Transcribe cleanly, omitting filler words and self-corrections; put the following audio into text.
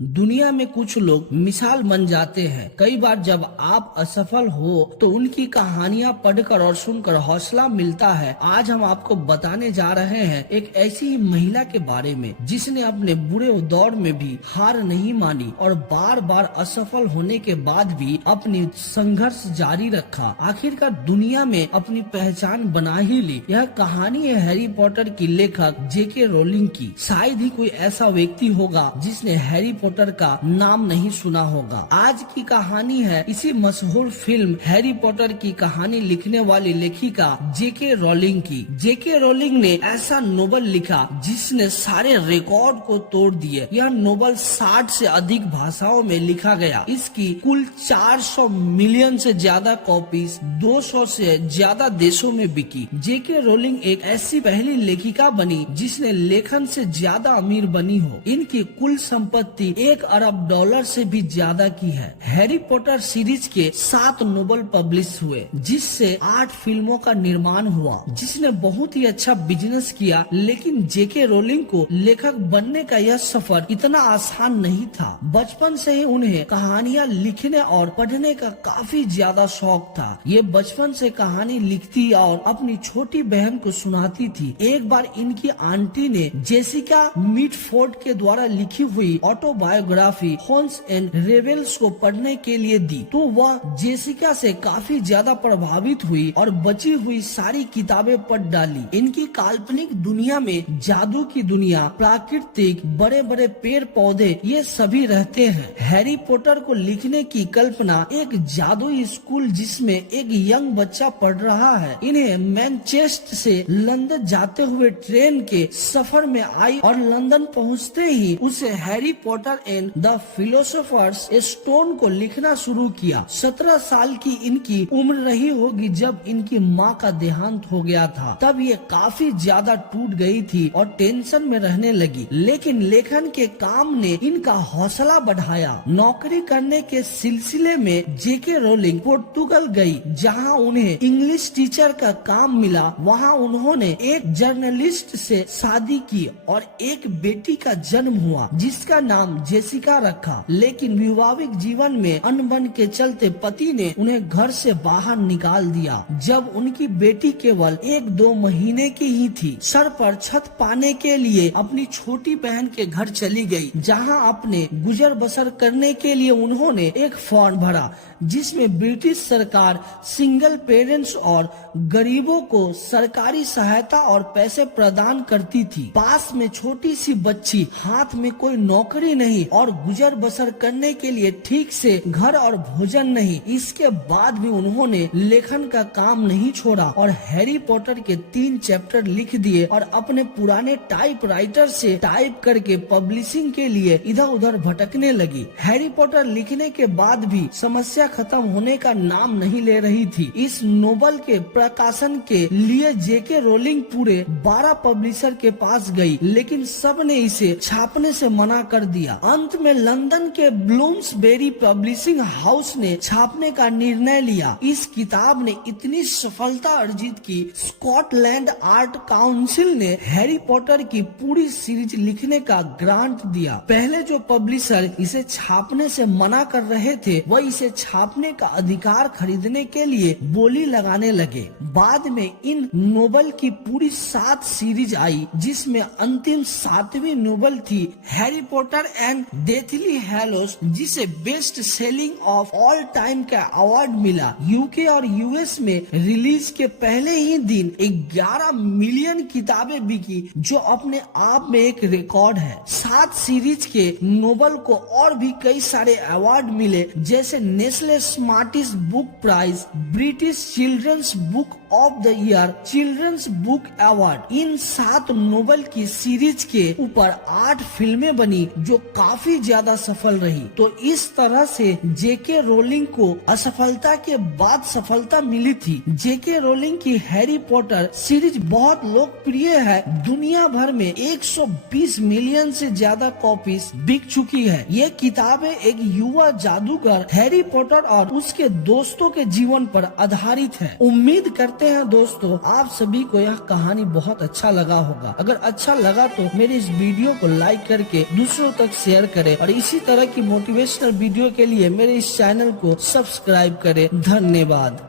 दुनिया में कुछ लोग मिसाल बन जाते हैं। कई बार जब आप असफल हो तो उनकी कहानियां पढ़कर और सुनकर हौसला मिलता है। आज हम आपको बताने जा रहे हैं एक ऐसी ही महिला के बारे में जिसने अपने बुरे दौर में भी हार नहीं मानी और बार बार असफल होने के बाद भी अपनी संघर्ष जारी रखा। आखिरकार दुनिया में अपनी पहचान बना ही ली। यह कहानी है हैरी पॉटर की लेखक जेके रोलिंग की। शायद ही कोई ऐसा व्यक्ति होगा जिसने हैरी पॉटर का नाम नहीं सुना होगा। आज की कहानी है इसी मशहूर फिल्म हैरी पॉटर की कहानी लिखने वाली लेखिका जेके रोलिंग की। जेके रोलिंग ने ऐसा नोवेल लिखा जिसने सारे रिकॉर्ड को तोड़ दिए। यह नोवेल 60 से अधिक भाषाओं में लिखा गया। इसकी कुल 400 मिलियन से ज्यादा कॉपीज 200 से ज्यादा देशों में बिकी। जेके रोलिंग एक ऐसी पहली लेखिका बनी जिसने लेखन से ज्यादा अमीर बनी हो। इनकी कुल संपत्ति $1 अरब से भी ज्यादा की है। हैरी पॉटर सीरीज के 7 नोवेल पब्लिश हुए जिससे 8 फिल्मों का निर्माण हुआ जिसने बहुत ही अच्छा बिजनेस किया। लेकिन जेके रोलिंग को लेखक बनने का यह सफर इतना आसान नहीं था। बचपन से ही उन्हें कहानियां लिखने और पढ़ने का काफी ज्यादा शौक था। ये बचपन से कहानी लिखती और अपनी छोटी बहन को सुनाती थी। एक बार इनकी आंटी ने जेसिका मिडफोर्ड के द्वारा लिखी हुई ऑटोबायोग्राफी हॉन्स एंड रेबेल्स को पढ़ने के लिए दी तो वह जेसिका से काफी ज्यादा प्रभावित हुई और बची हुई सारी किताबें पढ़ डाली। इनकी काल्पनिक दुनिया में जादू की दुनिया, प्राकृतिक बड़े बड़े पेड़ पौधे ये सभी रहते हैं। हैरी पॉटर को लिखने की कल्पना एक जादुई स्कूल जिसमें एक यंग बच्चा पढ़ रहा है। इन्हें मैनचेस्टर से लंदन जाते हुए ट्रेन के सफर में आई और लंदन पहुंचते ही उसे Harry Potter and the Philosopher's Stone को लिखना शुरू किया। 17 साल की इनकी उम्र रही होगी जब इनकी माँ का देहांत हो गया था। तब ये काफी ज्यादा टूट गई थी और टेंशन में रहने लगी। लेकिन लेखन के काम ने इनका हौसला बढ़ाया। नौकरी करने के सिलसिले में जेके रोलिंग पोर्टुगल गई जहाँ उन्हें इंग्लिश टीचर का काम मिला। वहाँ उन्होंने एक जर्नलिस्ट से शादी की और एक बेटी का जन्म हुआ जिसका नाम जेसिका रखा। लेकिन वैवाहिक जीवन में अनबन के चलते पति ने उन्हें घर से बाहर निकाल दिया। जब उनकी बेटी केवल 1-2 महीने की ही थी, सर पर छत पाने के लिए अपनी छोटी बहन के घर चली गई जहां अपने गुजर बसर करने के लिए उन्होंने एक फॉर्म भरा जिसमें ब्रिटिश सरकार सिंगल पेरेंट्स और गरीबों को सरकारी सहायता और पैसे प्रदान करती थी। पास में छोटी सी बच्ची, हाथ में कोई नौकरी नहीं और गुजर बसर करने के लिए ठीक से घर और भोजन नहीं। इसके बाद भी उन्होंने लेखन का काम नहीं छोड़ा और हैरी पॉटर के 3 चैप्टर लिख दिए और अपने पुराने टाइपराइटर से टाइप करके पब्लिशिंग के लिए इधर उधर भटकने लगी। हैरी पॉटर लिखने के बाद भी समस्या खत्म होने का नाम नहीं ले रही थी। इस नोवेल के प्रकाशन के लिए जेके रोलिंग पूरे 12 पब्लिशर के पास गई लेकिन सब ने इसे छापने से मना कर दिया। अंत में लंदन के ब्लूम्सबेरी पब्लिशिंग हाउस ने छापने का निर्णय लिया। इस किताब ने इतनी सफलता अर्जित की स्कॉटलैंड आर्ट काउंसिल ने हैरी पॉटर की पूरी सीरीज लिखने का ग्रांट दिया। पहले जो पब्लिशर इसे छापने से मना कर रहे थे वह इसे छापने का अधिकार खरीदने के लिए बोली लगाने लगे। बाद में इन नोवेल की पूरी 7 सीरीज आई जिसमें अंतिम 7वीं नोवेल थी हैरी पॉटर एंड डेथली हैलोस जिसे best selling of all time का अवार्ड मिला। यूके और यूएस में रिलीज के पहले ही दिन 11 मिलियन किताबें बिकी जो अपने आप में एक रिकॉर्ड है। 7 सीरीज के नोवेल को और भी कई सारे अवार्ड मिले जैसे Nestle Smartest Book Prize, British Children's Book of the Year, Children's Book Award. इन 7 नोवेल की सीरीज के ऊपर 8 फिल्में बनी जो काफी ज्यादा सफल रही। तो इस तरह से जेके रोलिंग को असफलता के बाद सफलता मिली थी। जेके रोलिंग की हैरी पॉटर सीरीज बहुत लोकप्रिय है। दुनिया भर में 120 मिलियन से ज्यादा कॉपीज बिक चुकी है। ये किताबें एक युवा जादूगर हैरी पॉटर और उसके दोस्तों के जीवन पर आधारित है। उम्मीद करते करते हैं दोस्तों, आप सभी को यह कहानी बहुत अच्छा लगा होगा। अगर अच्छा लगा तो मेरे इस वीडियो को लाइक करके दूसरों तक शेयर करें और इसी तरह की मोटिवेशनल वीडियो के लिए मेरे इस चैनल को सब्सक्राइब करें। धन्यवाद।